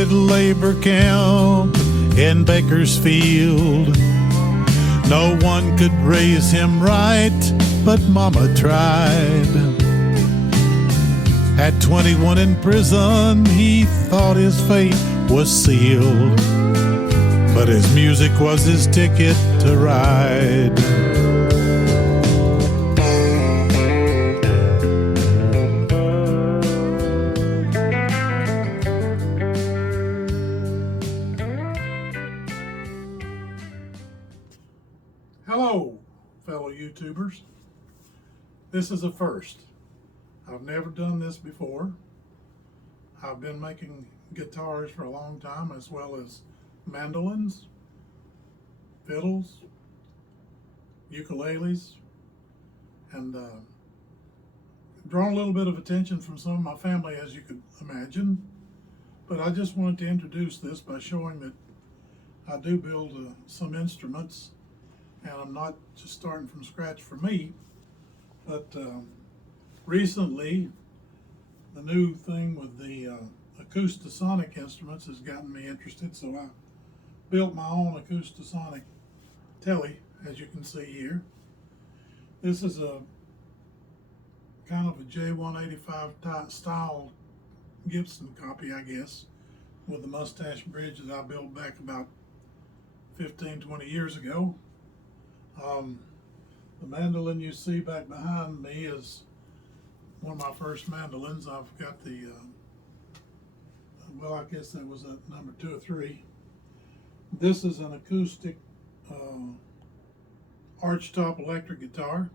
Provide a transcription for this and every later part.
at labor camp in Bakersfield. No one could raise him right, but Mama tried. At 21 in prison, he thought his fate was sealed, but his music was his ticket to ride. Hello, fellow YouTubers. This is a first. I've never done this before. I've been making guitars for a long time, as well as mandolins, fiddles, ukuleles, and drawn a little bit of attention from some of my family, as you could imagine. But I just wanted to introduce this by showing that I do build some instruments, and I'm not just starting from scratch for me. But recently, the new thing with the Acoustic instruments has gotten me interested, so I built my own Acoustic telly, as you can see here. This is a kind of a J185 style Gibson copy, I guess, with the mustache bridge that I built back about 15-20 years ago. The mandolin you see back behind me is one of my first mandolins. I've got the, well, I guess that was a number 2 or 3. This is an acoustic archtop electric guitar,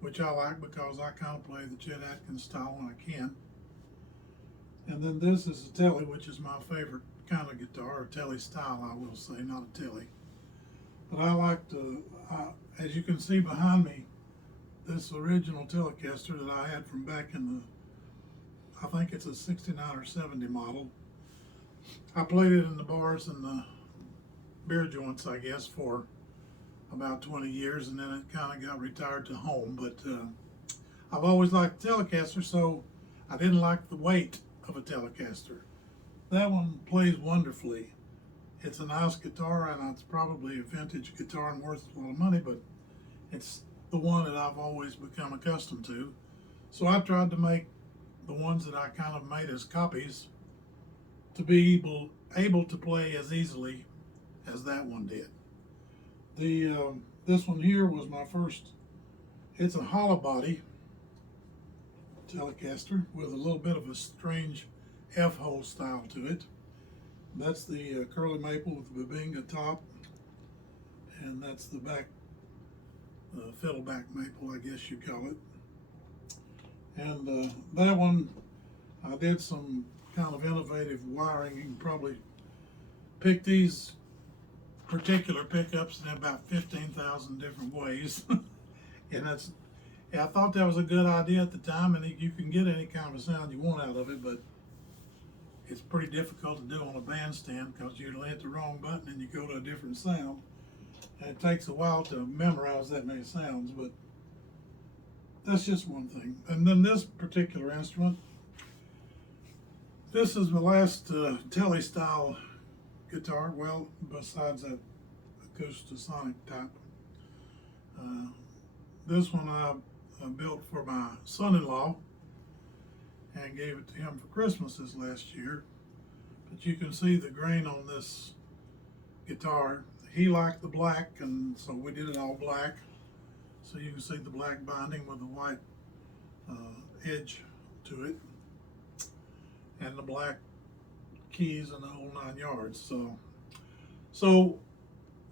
which I like because I kind of play the Chet Atkins style when I can. And then this is a telly, which is my favorite kind of guitar, or telly style, I will say, not a telly. But I like to, as you can see behind me, this original Telecaster that I had from back in the, I think it's a 69 or 70 model. I played it in the bars and the beer joints, I guess, for about 20 years, and then it kind of got retired to home. But I've always liked the Telecaster, so I didn't like the weight of a Telecaster. That one plays wonderfully. It's a nice guitar, and it's probably a vintage guitar and worth a lot of money, but it's the one that I've always become accustomed to. So I tried to make the ones that I kind of made as copies to be able to play as easily as that one did. This one here was my first. It's a hollow body Telecaster with a little bit of a strange F-hole style to it. That's the curly maple with the Babinga top, and that's the back fiddleback maple, I guess you call it. And that one, I did some kind of innovative wiring. You can probably pick these particular pickups in about 15,000 different ways. And that's, yeah, I thought that was a good idea at the time, and you can get any kind of a sound you want out of it, but it's pretty difficult to do on a bandstand because you hit the wrong button and you go to a different sound. And it takes a while to memorize that many sounds, but that's just one thing. And then this particular instrument, this is my last telly style guitar, well, besides that Acoustic type. This one I built for my son-in-law and gave it to him for Christmas this last year. But you can see the grain on this guitar. He liked the black, and so we did it all black. So you can see the black binding with the white edge to it, and the black keys and the whole 9 yards. So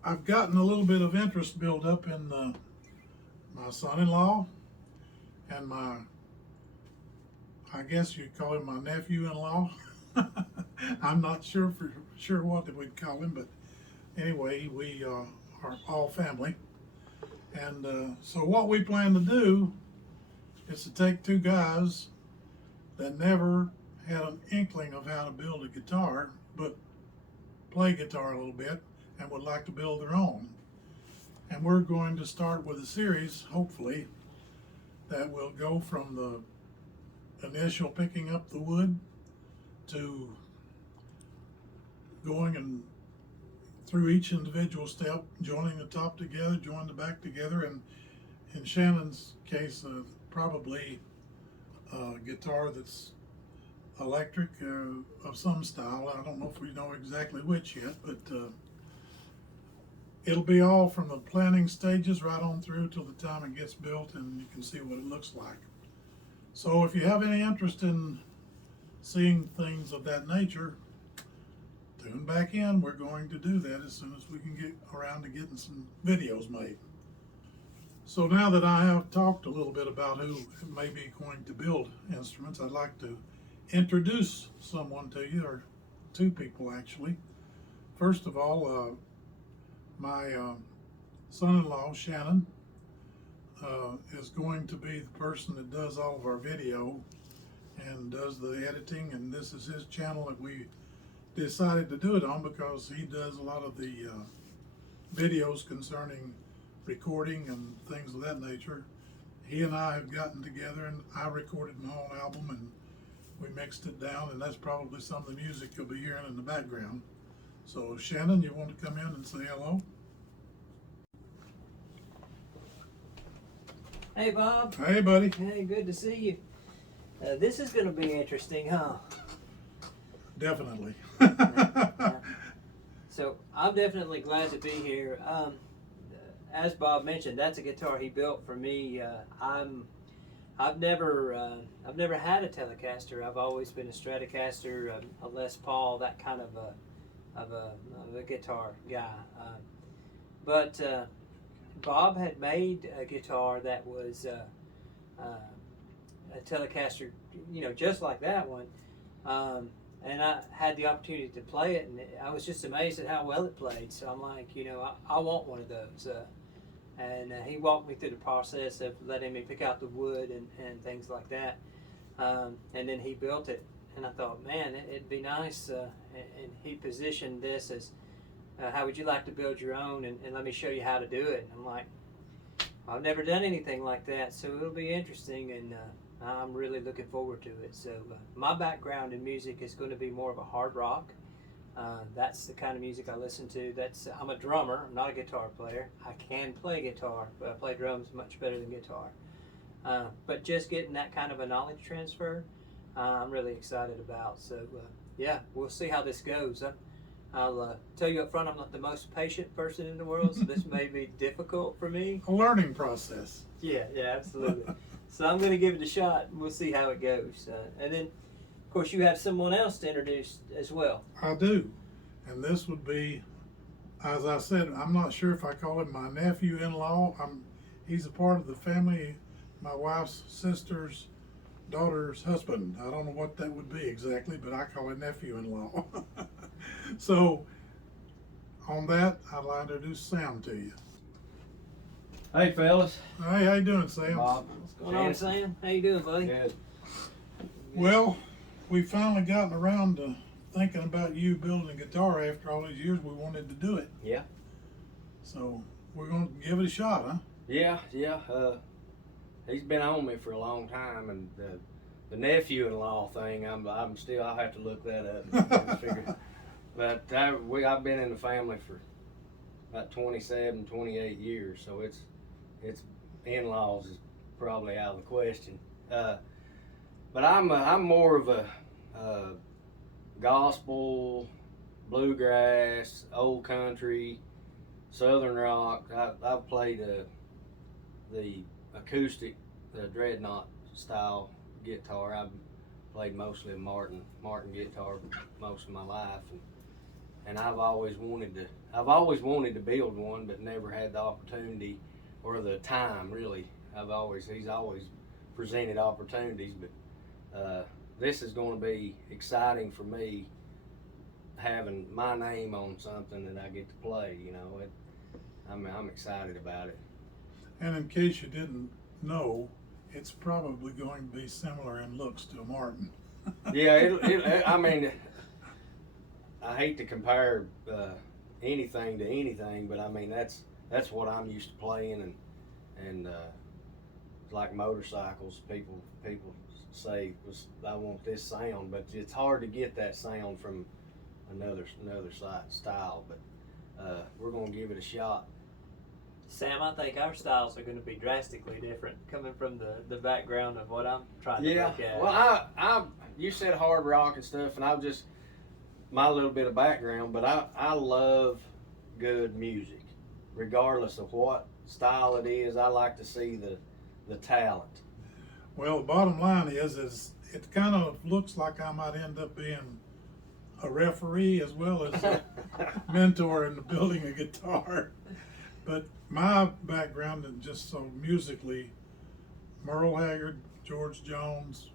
I've gotten a little bit of interest built up in my son-in-law and my, I guess you'd call him my nephew-in-law. I'm not sure what we'd call him, but anyway, we are all family. And so what we plan to do is to take 2 guys that never had an inkling of how to build a guitar, but play guitar a little bit and would like to build their own. And we're going to start with a series, hopefully, that will go from the initial picking up the wood to going and through each individual step, joining the top together, join the back together, and in Shannon's case, probably a guitar that's electric of some style. I don't know if we know exactly which yet, but it'll be all from the planning stages right on through till the time it gets built, and you can see what it looks like. So if you have any interest in seeing things of that nature, tune back in. We're going to do that as soon as we can get around to getting some videos made. So now that I have talked a little bit about who may be going to build instruments, I'd like to introduce someone to you, or two people actually. First of all, my son-in-law, Shannon, is going to be the person that does all of our video and does the editing, and this is his channel that we decided to do it on because he does a lot of the videos concerning recording and things of that nature. He and I have gotten together, and I recorded my own album, and we mixed it down, and that's probably some of the music you'll be hearing in the background. So Shannon, you want to come in and say hello? Hey Bob. Hey buddy. Hey, good to see you. This is going to be interesting, huh? Definitely. So I'm definitely glad to be here. As Bob mentioned, that's a guitar he built for me. I've never had a Telecaster. I've always been a Stratocaster, a Les Paul, that kind of a guitar guy. But Bob had made a guitar that was a Telecaster, just like that one. And I had the opportunity to play it, and I was just amazed at how well it played. So I'm like, I want one of those. And he walked me through the process of letting me pick out the wood and things like that. And then he built it, and I thought, man, it'd be nice. And he positioned this as, how would you like to build your own? And let me show you how to do it. And I'm like, I've never done anything like that, so it'll be interesting, and I'm really looking forward to it. So my background in music is going to be more of a hard rock. That's the kind of music I listen to. I'm a drummer. I'm not a guitar player. I can play guitar, but I play drums much better than guitar. But just getting that kind of a knowledge transfer, I'm really excited about. So yeah, we'll see how this goes. I'll tell you up front, I'm not the most patient person in the world, so this may be difficult for me. A learning process. Yeah, absolutely. So I'm going to give it a shot, and we'll see how it goes. And then, of course, you have someone else to introduce as well. I do. And this would be, as I said, I'm not sure if I call him my nephew-in-law. He's a part of the family, my wife's sister's daughter's husband. I don't know what that would be exactly, but I call him nephew-in-law. So, on that, I'll introduce Sam to you. Hey fellas. Hey, how you doing, Sam? Bob. What's going on, Sam? How you doing, buddy? Good. Well, we finally gotten around to thinking about you building a guitar after all these years we wanted to do it. Yeah. So, we're going to give it a shot, huh? Yeah. He's been on me for a long time, and the nephew-in-law thing, I'm still, I'll have to look that up. Figure. But I've been in the family for about 27, 28 years, so it's in-laws is probably out of the question. But I'm more of a gospel, bluegrass, old country, southern rock. I've played the acoustic, the Dreadnaught style guitar. I've played mostly a Martin guitar most of my life, and I've always wanted to build one, but never had the opportunity or the time really. He's always presented opportunities, but this is going to be exciting for me, having my name on something that I get to play. I'm excited about it. And in case you didn't know, it's probably going to be similar in looks to a Martin. Yeah, I mean, I hate to compare anything to anything, but I mean that's what I'm used to playing, and like motorcycles, people say I want this sound, but it's hard to get that sound from another style, but we're gonna give it a shot. Sam, I think our styles are going to be drastically different coming from the background of what I'm trying to look at. Well, you said hard rock and stuff, and I've just my little bit of background, but I love good music, regardless of what style it is. I like to see the talent. Well, the bottom line is it kind of looks like I might end up being a referee as well as a mentor in the building a guitar. But my background is just so musically, Merle Haggard, George Jones,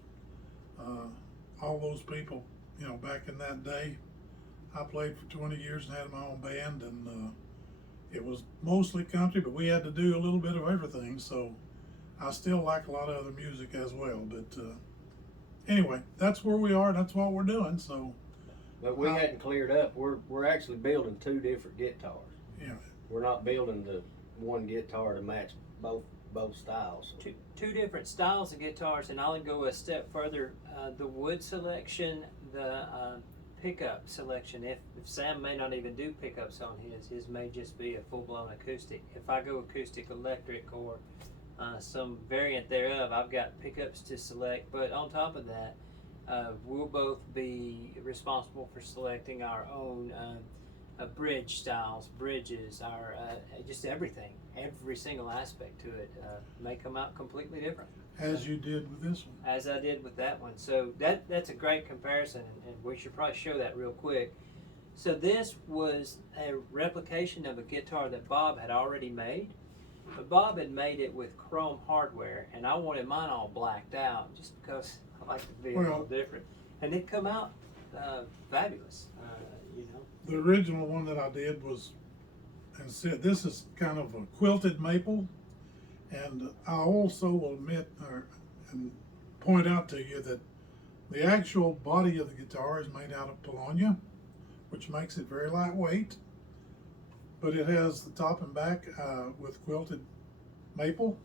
all those people, you know, back in that day. I played for 20 years and had my own band, and it was mostly country, but we had to do a little bit of everything. So I still like a lot of other music as well. But anyway, that's where we are. That's what we're doing. So. But we hadn't cleared up. We're actually building two different guitars. Yeah. We're not building the one guitar to match both styles. Two different styles of guitars, and I'll go a step further. The wood selection, the pickup selection. If Sam may not even do pickups on his may just be a full-blown acoustic. If I go acoustic electric or some variant thereof, I've got pickups to select. But on top of that, we'll both be responsible for selecting our own bridge styles, bridges, our just everything, every single aspect to it may come out completely different. As you did with this one. As I did with that one. So that's a great comparison, and we should probably show that real quick. So this was a replication of a guitar that Bob had already made, but Bob had made it with chrome hardware, and I wanted mine all blacked out just because I like to be a little different. And it come out fabulous, you know. The original one that I did was, and said this is kind of a quilted maple, and I also will admit and point out to you that the actual body of the guitar is made out of Paulownia, which makes it very lightweight, but it has the top and back with quilted maple,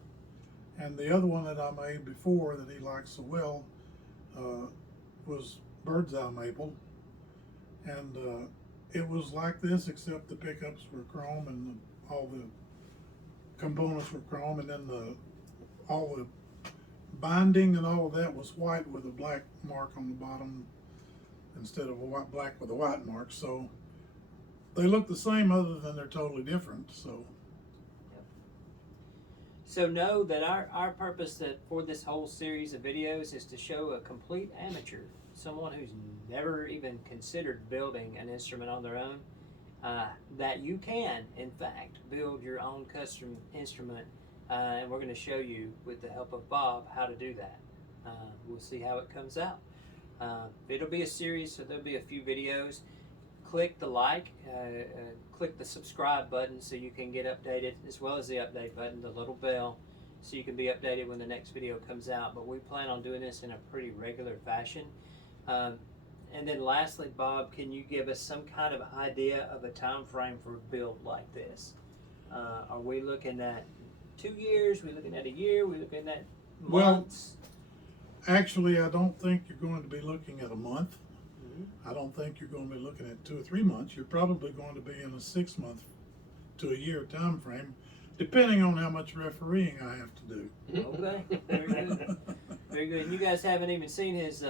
and the other one that I made before that he liked so well was bird's eye maple, and it was like this, except the pickups were chrome and all the components were chrome, and then all the binding and all of that was white with a black mark on the bottom instead of black with a white mark. So they look the same, other than they're totally different. So know that our purpose for this whole series of videos is to show a complete amateur, someone who's never even considered building an instrument on their own, that you can, in fact, build your own custom instrument, and we're going to show you, with the help of Bob, how to do that. We'll see how it comes out. It'll be a series, so there'll be a few videos. Click the like, click the subscribe button so you can get updated, as well as the update button, the little bell, so you can be updated when the next video comes out. But we plan on doing this in a pretty regular fashion. And then lastly, Bob, can you give us some kind of idea of a time frame for a build like this? Are we looking at 2 years? Are we looking at a year? Are we looking at months? Well, actually, I don't think you're going to be looking at a month. I don't think you're going to be looking at 2 or 3 months. You're probably going to be in a 6 month to a year time frame, depending on how much refereeing I have to do. Okay, very good, very good. And you guys haven't even seen his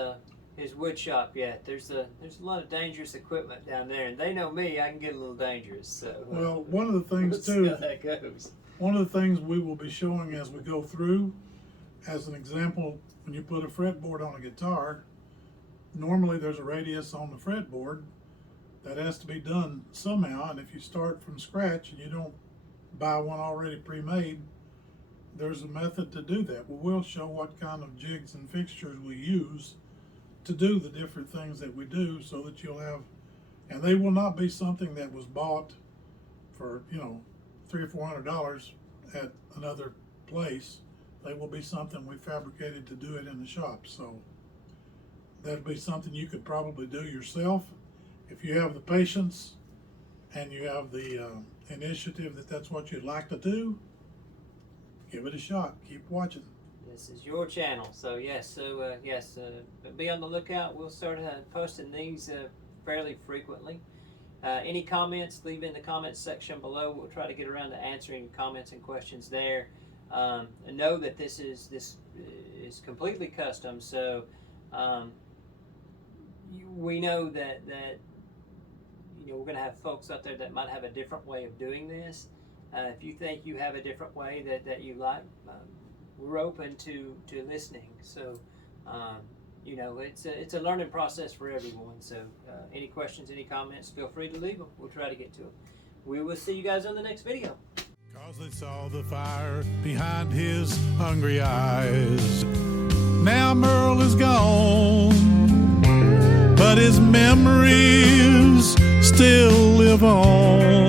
wood shop yet. There's a lot of dangerous equipment down there, and they know me. I can get a little dangerous. So well, one of the things let's see too. how that goes. One of the things we will be showing as we go through, as an example, when you put a fretboard on a guitar, normally there's a radius on the fretboard that has to be done somehow, and if you start from scratch and you don't buy one already pre-made, there's a method to do that. Well, we'll show what kind of jigs and fixtures we use to do the different things that we do, so that you'll have, and they will not be something that was bought for, you know, $300 or $400 at another place. They will be something we fabricated to do it in the shop. So that'd be something you could probably do yourself if you have the patience and you have the initiative that's what you'd like to do. Give it a shot. Keep watching. This is your channel, so yes, be on the lookout. We'll start posting these fairly frequently. Any comments, leave in the comments section below. We'll try to get around to answering comments and questions there. And know that this is completely custom, so we know that we're going to have folks out there that might have a different way of doing this. If you think you have a different way that you like, we're open to listening. So it's a learning process for everyone. So any questions, any comments, feel free to leave them. We'll try to get to them. We will see you guys on the next video. 'Cause they saw the fire behind his hungry eyes. Now Merle is gone, but his memories still live on.